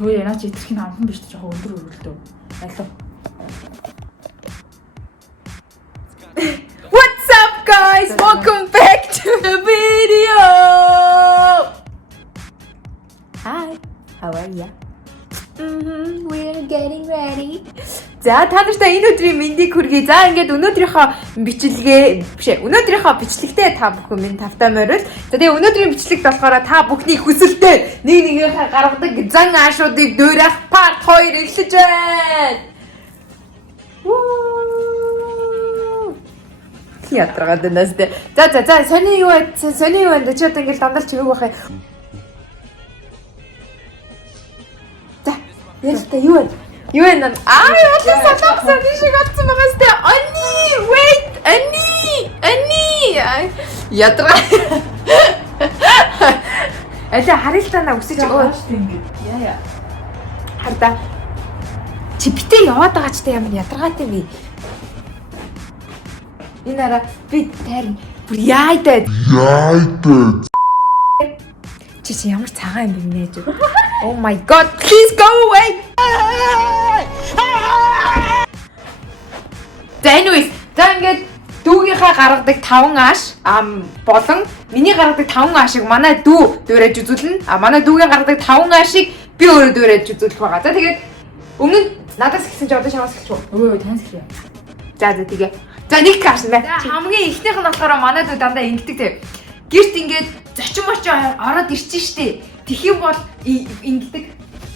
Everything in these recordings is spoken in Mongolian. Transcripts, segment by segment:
Юу яа чи итгэх нь амхан биш ч жоохон өндөр өргөлдөө. Алуу. What's up guys? Welcome back to the video. Hi. How are you? We're getting ready. За та нартай энэ өдрийн мэндийг хүргэе. За ингээд өнөөдрийнхөө өнөөдрийнхөө бичлэгтээ та бүхэн минь тавтай морил. За тэгээ өнөөдрийн бичлэгт болохоор та бүхний хүсэлтэд нэг нэгнийхээ гаргадаг зан аашуудыг дуурайх part 2 эхэлж байна. Яатраад байна сте. За сони юу вэ? Чи одоо ингээд дандаа чимээг бахаа. За яста юу вэ? Юу вэ? Яасан санаасан шиг атсан байгаа сте. Ани. Ядраа. Алаа харилтаана өсөж өгөөч ингээд. Яа. Харда. Чи битээ яваад байгаа ч та ямар ядаргаатай би. Энэ араа би тайрн бүр яайдаа. Чи ямар цагаан юм бэ нээж. Oh my god, please go away. Anyways, за ингээд дүүгийнхаа гаргадаг 5 ааш болон миний гаргадаг 5 аашиг манай дүү дуурайж үзүүлнэ. Манай дүүгийн гаргадаг 5 аашиг би өөрөө дуурайж үзүүлэх байгаа. За тэгээд өмнө нь надаас ихсэн чи одоо чамаас эхэлчих үү? Таньс эхлэе. За тэгээ. За нэг ааш нэ. Хамгийн ихнийх нь болохоор манай дүү дандаа ингэдэг те. Гэрт ингээд зочин мочоо ороод ирчин штэ. Тэгэх юм бол ингэдэг.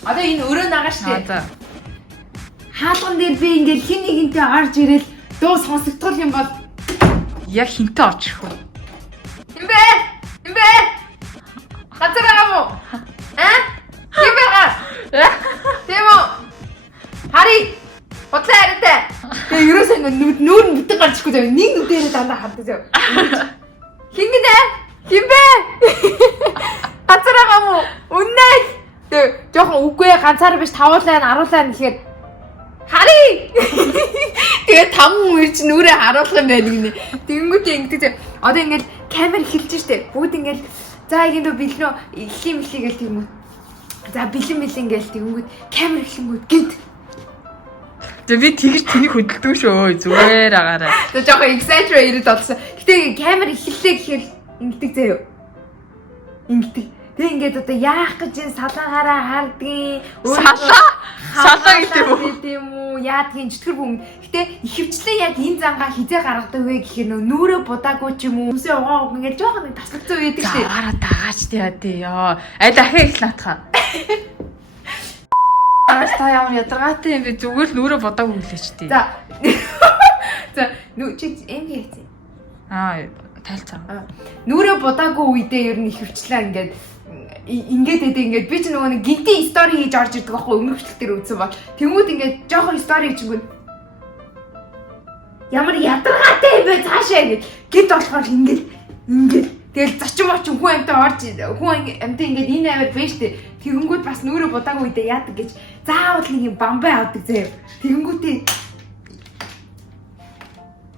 Одоо энэ өрөө нагаа штэ. Хаалган дээр би ингээд хин нэгэнтэй орж ирэл дуу сонсогдтол юм бол яг хинтээ орчих вэ? Имбэ. Хатар байгаа мó? Хин байгаа? Тэмо. Хари. Бодлоо яриатай. Тэгээ ерөөсөө ингээд нүүр нь бүтэн гарчихгүй зав. Нэг нүдээр дандаа хаддаг зав. Хин гинэ? Хинбэ? Хатар байгаа мó? Үнэн. Тэгээ жоохон үгүй ганцаар биш тавуулаа аруулаа гэхээр Хари! Тэгээ 5 хүн ирж нүрээ харуулах юм байна гинэ. Тэгэнгүүтээ ингэдэг. Одоо ингээд камер эхэлж штэ. Бүгд ингээд за игэндөө бэлнөө эхлэе гэл тэгмүү. За бэлэн гээл тэгэнгүүт камер эхлэнгүүт гинт. За би тэгж тэнийг хөдөлдөг шүү. Зүгээр агаарай. Тэгээ жоохон exaggerate болсон. Гэтэ камер эхэллээ гэхээр ингэдэг заяа. Ингэдэг. Тэг ингээд одоо яах гэж энэ салаагаараа хардгийн салаа гэдэг юм уу яадгийн чөтгөр бүм. Гэтэ ихэвчлэн яг энэ зангаа хизээ гаргадаг вэ гэхээр нүрээ будаагүй ч юм уу өмсөө угаа ингээд жоохон нэг таслагдсан байдаг шээ. Гараа дагаач тий ёо. Дахиад их наатахаа. Та ямар ядаргаатай юм бэ? Зүгээр л нүрээ будаагүй хэлээч тий. За чи эмгээ хийцээ. Тайлцаа. Нүрээ будаагүй үедээ ер нь ихэвчлэн ингээд би ч нөгөө нэг гинтийн стори хийж орж ирдэг байхгүй өмнөх бичлэг дээр үзсэн бол тэнгууд ингээд жоохон стори хийчихгүй ямар ядаргаатай юм бэ цаашаа ингээд гид болохоор ингээд тэгэл зочин мочин хүн амьтаа ингээд энэ аваад байна штэ тэгэнгүүт бас нүрээ будаагүй үедээ яадаг гэж заавал нэг юм бамбай авдаг заяа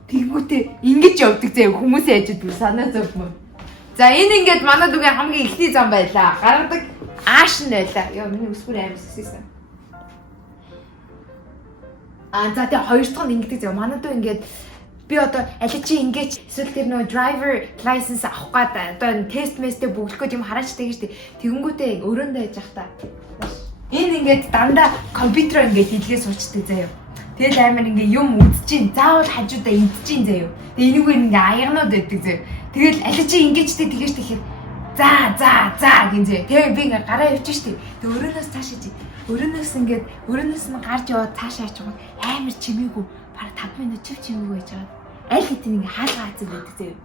тэгэнгүүтээ ингэж явдаг заяа хүмүүсээ яждаг санаа зовмоо. За энэ ингээд манай дүүгийн хамгийн ихний зам байлаа. Гаргадаг ааш нь байлаа. Яа миний өсвөр аимс хийсэн. За тэгээ хоёр дахь нь ингэдэг зав. Манай дүү ингээд би одоо аль чи ингэж эсвэл тэр нөө driver license авах гээд одоо тест мэстэй бүглэх гээд юм хараач тэгээ штэ. Тэгэнгүүтээ өрөөндөө яж ах та. Энэ ингээд дандаа компьютер ингээд хэлгээ суучдаг заяа. Тэгэл амар ингээ юм үзчихин. Заавал хажуудаа идчихин заяа. Тэгээ энэгээр ингээ аягнууд байдаг заяа. Тэгэл аль чи ингээчтэй тэгэж тэгэхээр за гинзээ. Тэгээ би ингээ гараа явчих штеп. Тэг өрөөнөөс цаашаа чи. Өрөөнөөс нь гарч яваад цаашаа ачгаа амар чимээгүй. Бараг 5 минут чимээгүй байж байгаа. Аль хэдийн ингээ хаалгаа хацсан байдаг заяа.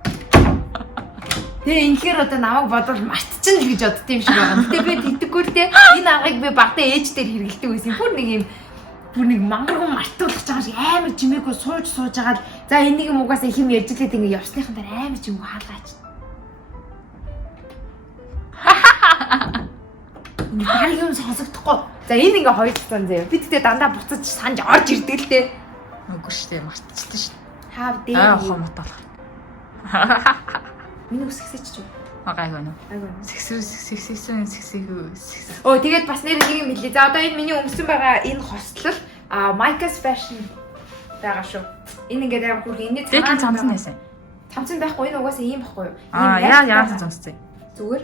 Тэгээ инхээр одоо намайг бодвол мартчихна л гэж бодд юм шиг байгаа. Гэтэ би тэгдэггүй л те. Энэ аргыг би багтаа ээж дээр хэрэгэлдэг байсан. Бүр нэг мангаргуу мартуулах байгаа шиг амар жимээгүй сууж байгаа л за энийг юм угаасаа хим ярьж лээд ингэ явсныхан дараа амар жимгүй хаалгаач. Нэг юм сонсогдохгүй. За энэ ингээ хоёр цан заяа. Би тэгтээ дандаа буцаж санаж орж ирдэг л дээ. Үгүй шүү дээ мартчихлаа шүү. Хав дээр. Хомот болох. Миний үсгсэж ч юу? Гайгүй нөө. Айгүй. Секси. Оо тэгээд бас нэр нэг юм хэлээ. За одоо энэ миний өмсөн байгаа энэ хостлол Micas Fashion байгаа шүү. Энэ ингээд амар хөрх энэ Тэгээд цамц нь байсан. Цамц байхгүй энэ угаасаа ийм байхгүй юу? Яагаад цамцтай? Зүгээр.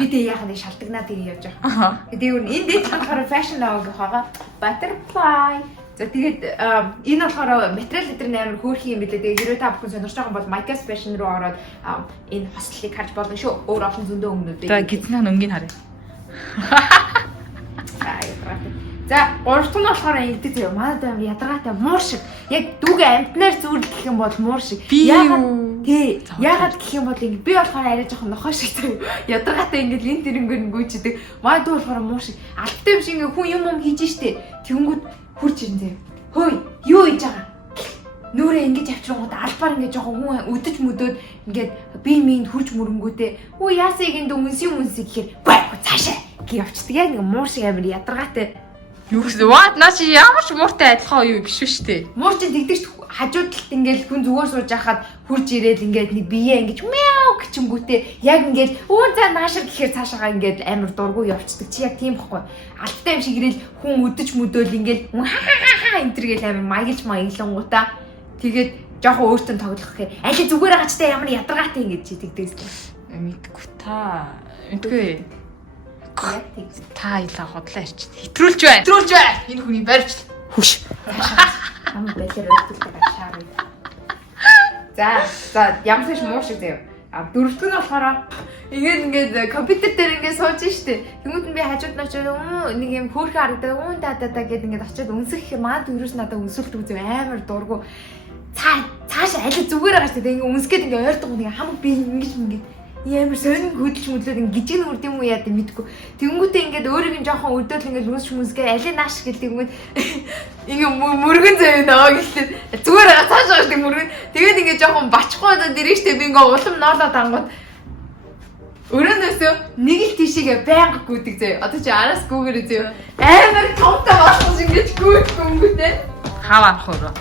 Би дэ яхаа нэг шалтгнаа тэгээ явж байгаа. Тэгээд юу энэ дээд болохоор fashion авах butterfly. За тэгээд энэ болохоор материал дээр амар хөөрхий юм билээ. Тэгээд хэрвээ та бүхэн сонирч байгаа бол Micas Fashion руу ороод энэ хослолыг харж болно шүү. Өөр олон зөндөө өмнөд. За гиднээ өнгийг харъя. За, гурав дахь нь болохоор ингэдэг заяа. Манайд амар ядаргаатай муур шиг. Яг дүүгээ амтнаар зүүрлэх гэх юм бол муур шиг. Яагаад гэх юм бол ингэ би болохоор арай жоохон нохоо шиг заяа. Ядаргаатай ингэ лин тэрнгөр гүйчдэг. Манай дүү болохоор муур шиг. Албатай биш ингэ хүн юм хийж штэ. Тэнгүүд хурж ирэн заяа. Хөөе, юу хийж байгаа? Нүрээ ингэж авчиргууд албаар ингэ жоохон хүн өдөж мөдөөд ингээд би минь хурж мөрөнгөтэй. Хөө яасыг энэ үнсийн гэхээр гүй цаашаа гэж явчихдаг. Яг ингэ муур шиг амар ядаргаатай. Юу гэсэн what наа чи ямар ч мууртай адилхан юу биш шүү дээ. Муур чинь тэгдэж хажууд талд ингээл хүн зүгээр сууж байхад хурж ирээд ингээд нэг биеэ ингэж мяу гэчингүүтээ яг ингээд өө за наашир гэхээр цаашаага ингээд амар дургу явцдаг. Чи яг тийм байхгүй. Албатай юм шиг ирээл хүн өдөж мөдөөл ингээд энтергээл амар маяглангуудаа тэгээд жоохон өөртөө тоглох гэхээр аль зүгээр агачтай ямар ядаргаатай ингэж чи тэгдэг. Мэдгүй та. Мэдгүй. Та илаа хотлоо ирч. Хэтрүүлж бай. Энэ хүний барьж. Хүш. Ам бэлэр өдөлтэй шаар. За ямсаж муу шиг заяа. Дөрөвдөг нь болохоор ингээд компьютер дээр ингээд сууж штэ. Тэнгүүд нь би хажууд нь очиж нэг юм хөөрхөн харагдаад да гэд ингээд очиод үнсэх гэхээр маад вирус надад үнсэлдэг зөө амар дургу. Цааш аль зүгээр байгаа штэ. Ингээд үнсгээд ингээд ойрдог нэг хамаг би ингээд ямар сонин хөдөлж мөдлөөд гижиг нүрд юм уу яа гэдэг мэдгүй. Тэнгүүтээ ингээд өөрийг нь жоохон өдөөл ингээд мүсгээ алей нааш гэлтэнгүүд ингээд мөргөн заяа нөө гэлээ. Зүгээр байгаа цааш байгаа штеп мөргөн. Тэгээд ингээд жоохон бачхгүй удаад ирэн штеп би ингээд улам ноолоод ангууд. Өрөөнөөсөө нэг л тийшээгээ байнга гүйдэг заяа. Одоо чи араас гүүгээрээ заяа. Амар томтой болох ингэж гүйдгөнгүүтэй. Хав арах өөрөө.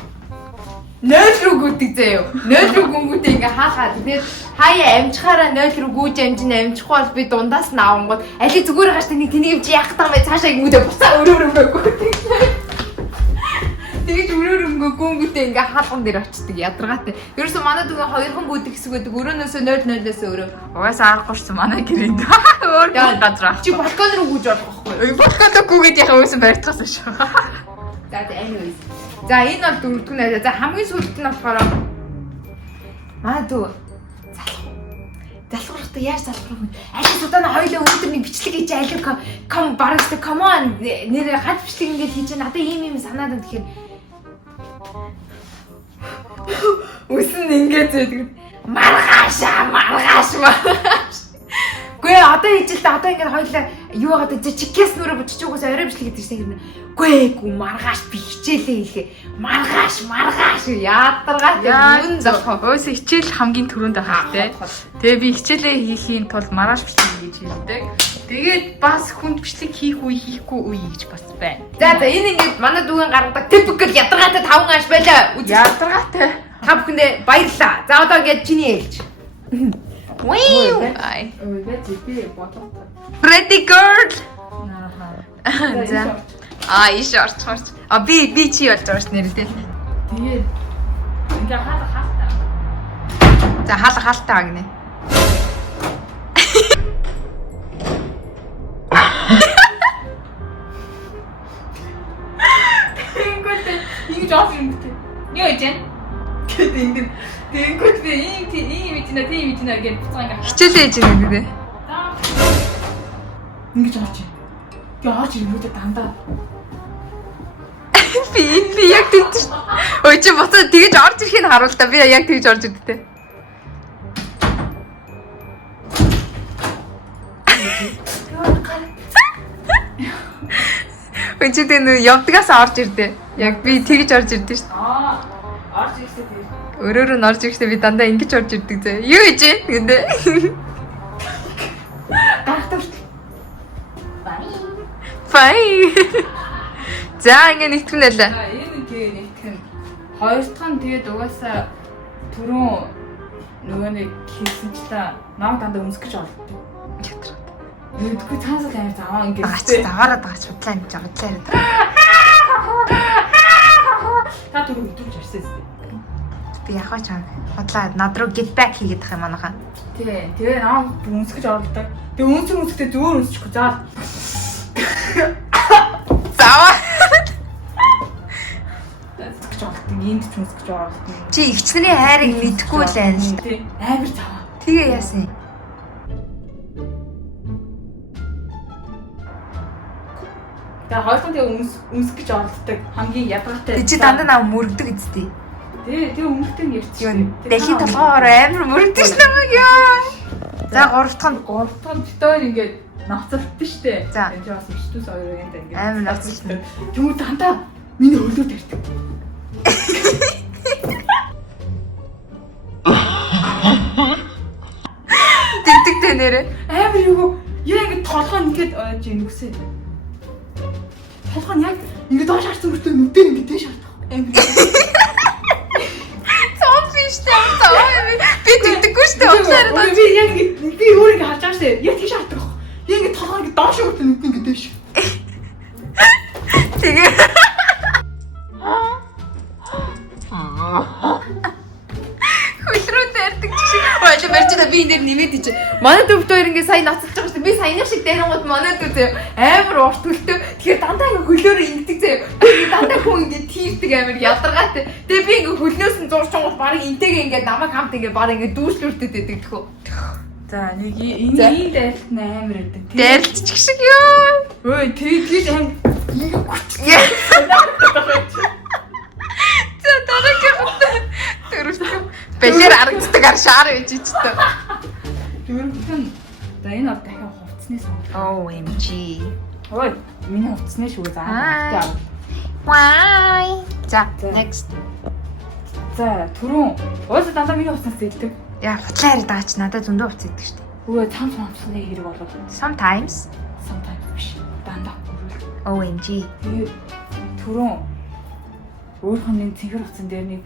Нойл руу гүйдэг заяа. Нойл руу гүнгүүтэй ингээ хаахаа. Тэгээд хаяа амжихаараа нойл руу гүйж амжих бол би дундаас нь авангууд али зүгээр гаш тэнийг юм чи яах таа вэ цаашаа ингэдэ буцаа өрөөрөнгөө гүйдэг. Тэгээд өрөөрөнгөө гүнгүүтэй ингээ хаалган дээр очдөг ядаргаатай. Ерөөсөө манай дүүгээ хоёрхан гүйдэг хэсэг байдаг. Өрөөнөөсөө 0-0-өөс өрөө. Угаасаа арахгүйсэн манай гэрээнд. Өөр газар. Чи балкон руу гүйж орох байхгүй юу? Балкон руу гүйгээд яхаа уйсан барьтгаас шүү. За anyways. За энэ бол дөрөвдөг нь. За хамгийн сүүлд нь болохоор маа дүү залхуурахтаа яаж залхуурах вэ? Аль удаана хоёулаа өнөөдөр нэг бичлэг хийж алив come барагтай come on нэрээ ганц бичлэг ингэж хийж надад ийм санаад байна тэгэхээр үсэн ингэж байдаг. Маргааш. Гүй одоо хийж л да одоо ингэж хоёулаа юу яагаад чикээс нүрэ бочиж угаасаа орой бичлэг гэдэг чинь хэрнэ. Гүй маргааш би хичээлээ хийлгээ. Маргааш яадаргаа юм залхаа. Өөсөө хичээл хамгийн түрүүнд байх те. Тэгээ би хичээлээ хийхийн тулд маргааш бичлэг хийж хэлдэг. Тэгээд бас хүнд бичлэг хийх үе хийхгүй үе гэж бас байна. За энэ ингээд манай дүүгийн гаргадаг typical ядаргаатай 5 аш байлаа. Ядаргаатай. Та бүхэндээ баярлалаа. За одоо ингээд чиний ээлж. Wee! Pretty girl. За. Иш орч. Би чи болж байгаа ш нэрдээ. Тэгээд ингээ хаалтаа. За хаалтаа гинэ. Тэнгүүтээ ингэж оф юм бэ? Юу гэж вэ? Гэдэг ингэ. Тэнгүүтээ ийм мэднэ гэж буцаа ингээ. Хичээлээ хийж байгаа гэдэг. Ингэж орч. Тэгээ орч ирэнгүүтээ дандаа. Би яг тэгж. Ой чи буцаа тэгж орж ирэхийг харуул та. Би яг тэгж орж ирдээ. Ой чи тэн явдгаас орж ирдээ. Яг би тэгж орж ирдээ шүү дээ. Орж ирэхдээ тийм. Өрөөрөө орж ирэхдээ би дандаа ингэж орж ирдэг зэ. Юу гэж вэ? Гэндээ. Гартав. Фай. За ингэ нэгтгэнэлээ. Энэ тэгээ нэгтгэн. Хоёр дахь нь тэгээд угаасаа түрүүн нөгөө нэг хийсэн ч та намайг дандаа өмсөх гэж байна. Мэдгүй цаасаа амар заваа ингэж заваараад байгаа ч худлаа юм жаа худлаа яриад. Та түрүү өдрөж ярьсан зү. Би яхаа чам худлаа над руу get back хийгээд тах юм манайхаа. Тий. Тэгээ намайг өмсгөж оролдог. Тэгээ өмсөхдөө зөөр өмсчихгүй заа. Заваа. Өмсгөж оролдог. Энд ч өмсгөж оролдог. Чи ихчнэрийн хайрыг мэдэхгүй л байна шүү дээ. Тий. Амар заваа. Тэгээ яасан. Тэгээ хоёрхан тэгээ өмсгөж оролдог. Хамгийн ядаргатай. Чи дандаа нав мөрөгдөг үстэй. Тэгээ өмхтэн ярьчих. Дахи толгоор амар мөрөгдөж намайг яа. За гуравтхан битээр ингээд ноцолтсон штэ. За. Энд бас ичтүүс хоёр юм да ингээд. Амар ноцолсон. Юу дандаа миний хөлөө тарьдаг. Тэгтэгтэй нэрэ. Амар юу яа ингээд толгоо ингээд ойж ийн үсэ. Толгоо нь яг ингээд доош харсан мөртөө нүдээ ингээд дээш хартах. Амар. Зомби штэ амтаа. Би тэгдэггүй штэ уцаараа. Би яг ингээд би өөрийгөө харж байгаа штэ. Яг тийш хартах. Яг ингээд толгоо ингээд доош мөртөө нүдээ ингээд дээш. Тэгээ. Хөлрөө дэрдэг чи. Ойлоо барьчаа би энэ нэмээд ич. Манай дөвд хоёр ингээ сайн ноцолж байгаа шүү дээ. Би саяны шиг дээрангууд манай дүү зөө амар урт хөлтөө. Тэгэхээр дандаа ингээ хөлөөрөө ингэдэг зөө. Би дандаа хүн ингээ тийрдэг амар ядаргаатай. Тэгээ би ингээ хөлнөөс нь зурчингууд барыг интэйгээ ингээ намайг хамт ингээ барыг ингээ дүүслүүртэд байдаг тэхүү. За нэг энэ дайлт амар байдаг. Дайрлч шиг ёо. Ой тэгээд амар ийм хүч. За дараагийн төрөв. Бэлэр харагддаг аршаар байж ичтэй. Дөрөвдөн за энэ бол дахиад хувцснээс OMG. ой миний хувцснаа шүү заа. Why? За next. За түрүүн уусаа дандаа миний хувцснаас зээлдэг. Яа хутлаа яриад байгаа чи надад зөндөө хувц идэг шүү дээ. Өө цам цамсны хэрэг болоод Sometimes. sometimes биш. Дандаа. OMG. Тэгээд түрүүн өөрийнхөө нэг цэнхэр хувцсан дээр нэг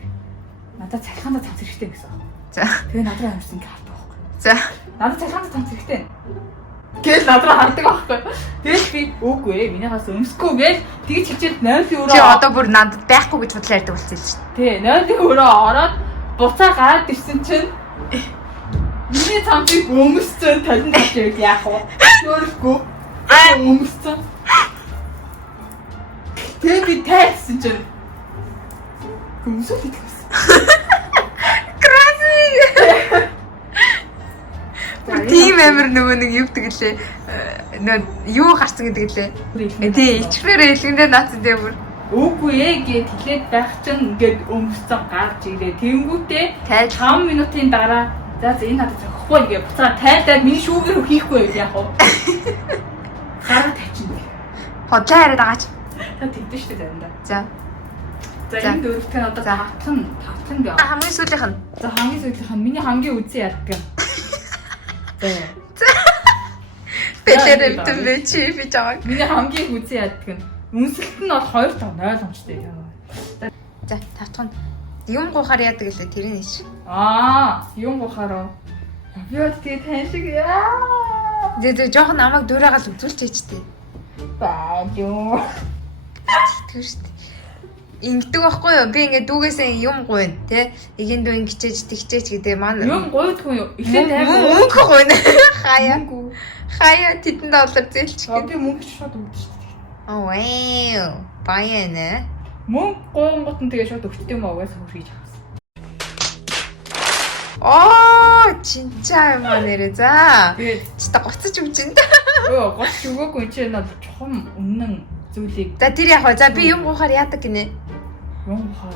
надад цахилгаанда цамц хэрэгтэй гэсэн. За. Тэгээ надад амарсан ингэ хардаг байхгүй. За. Надад цахилгаанда цамц хэрэгтэй. Гээл надад хардаг байхгүй. Тэгэл би үгүй ээ минийхаас өмсөхгүй гээл тэгж хичээд 0-ийн Чи өрөө. одоо бүр надад байхгүй гэж хутлаа ярьдаг болсон юм шүү дээ. Тий 0-ийн өрөө ороод буцаа гараад ирсэн чинь миний цамцыг өмссөн талент авч яг яах вэ? Өөрөхгүй өмссөн. Тэгээ би тайсан чинь өмсөв идэгсэн. Crazy. Тим амир нөгөө нэг юу гэдэг лээ. Нөгөө юу гарсан гэдэг лээ. Тий, ичгэрээ хэлгэндээ наацсан дээ бүр. Үгүй ээ гэд хэлээд байх чинь ингээд өмссөн гарч ирээ. Тэнгүүтээ 5 минутын дараа за энэ надад зохихгүй ингээд буцаа тайлаад миний шүүгээр хийхгүй яах вэ? Гараа тавьчихна. Хотлоо яриад байгаа ч. Та тэгдэж штэ заримдаа. За. За энэ дөрөвтгөн одоо тавтан гээ. Хамгийн сүүлийнх нь. За хамгийн сүүлийнх нь миний хамгийн үзэн яддаг. За. Бэлэр өвтөмбэ чи би жааг. Миний хамгийн үзэн яддаг нь үнсэлт нь бол 2-5 ойлгомжтой. За, тавтах нь юм гоохаар яадаг лээ тэрний иш. Юм гоохаараа. Би бол тэгээ тань шиг яа. Зэ жоохон намайг дуурайгаал үзүүлч ээжтэй. Баажуу. Тэгвэр штэ. Ингэдэг байхгүй юу? Би ингээ дүүгээсээ юм гуйна, тэ? Эгийн дүү ингэчээж тэгчээч гэдэг маань. Юм гуйдгүй юу? Эхлээд тайван мөнгө гуйна. Хаяа тэдэнд доллар зээлч гэдэг. би мөнгө шууд өгдөө шүү дээ. Oh wow. Баяна. Мөнгө гоонгот нь тэгээ шууд өгчтэй юм угаас хөргийж авсан. Чинчаа юм аа нэрэ. За. Тэгээд Чи та гоцож өгч ин да. гоц өгөөгүй чи над чухам өмнөн зүйлийг За тэр яг за би юм гоохаар яадаг гинэ. юм хаа.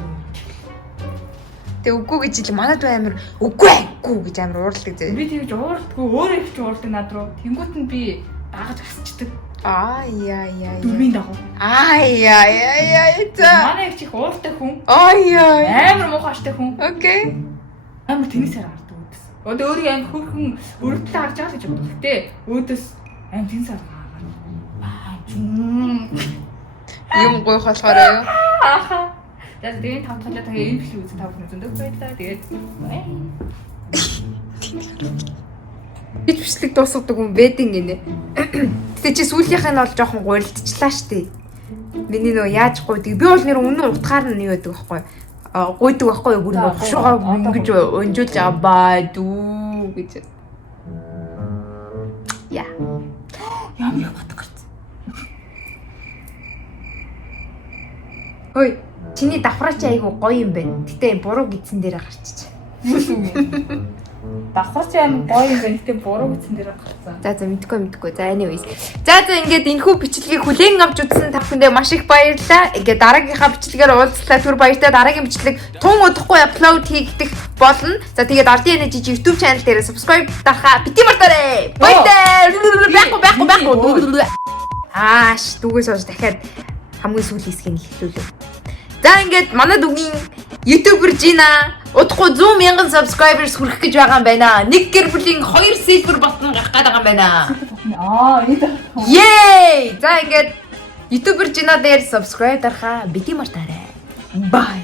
Тэг үгүй гэж ил манад амар үгүй гэж амар уурладаг зэ. Би тэгж уурдаггүй өөрөө их ч уурдаг над руу. Тэнгүүт нь би дагаж асчдаг. Яа. Дөрмийн дагуу. Яа. За. Манай их чих ууртай хүн. Яа. Амар муухайштай хүн. Окей. Амар тэнисээр хардаг үүдээс. Одоо өөрийг амар хөрхөн өрөвдөлтэй харж байгаа гэж боддог. Гэтэ үүдээс амар тэнисээр хардаг. Юм гойх болохоор юу? За тэгээд тавталгаа тэгээ энэ бэлэг үзэн тавх үзэн дэг байлаа. Тэгээд Бид бичлэг дуусгадаг хүн бэдэн гинэ. Гэтэ чи сүүлийнх нь бол жоохон гуйлдчихлаа штэ. Миний нөгөө яаж гуйдаг. Би бол нэр үнэн утгаар нь юу гэдэг байхгүй. Гуйдаг байхгүй бүр нөгөө хушуугаа ингэж өнжүүлж аваа дүү гэж. Яа. Ямар их бодох гэж. Хөөе, чиний давхраач айгу гоё юм байна. Гэтэ буруу гидсэн дээр гарчиж. Давхарч аим гоё юм байна. Гэтэ буруу гэсэн дээр гарцсан. За мэдгүй. За anyways. За ингээд энэхүү бичлэгийг хүлээн авч үзсэн та бүхэндээ маш их баярлалаа. Ингээд дараагийнхаа бичлэгээр уулзлаа. Түр баяртай. Дараагийн бичлэг тун удахгүй аплод хийгдэх болно. За тэгээд Ardын Energy YouTube channel дээр subscribe дарахаа бити мартаарай. Баяртай. Байхгүй. Ааш дүүгээс хойш дахиад хамгийн сүүлийн хэсгийг хэлүүлээ. За ингээд манай дүгийн YouTuber Жина удахгүй 100,000 subscribers хүрэх гэж байгаа юм байна. Нэг гэр бүлийн 2 silver button гарах гээд байгаа юм байна. Энэ Yay! За ингээд YouTuber Жина дээр subscribe дарахаа бити мартаарай. Bye.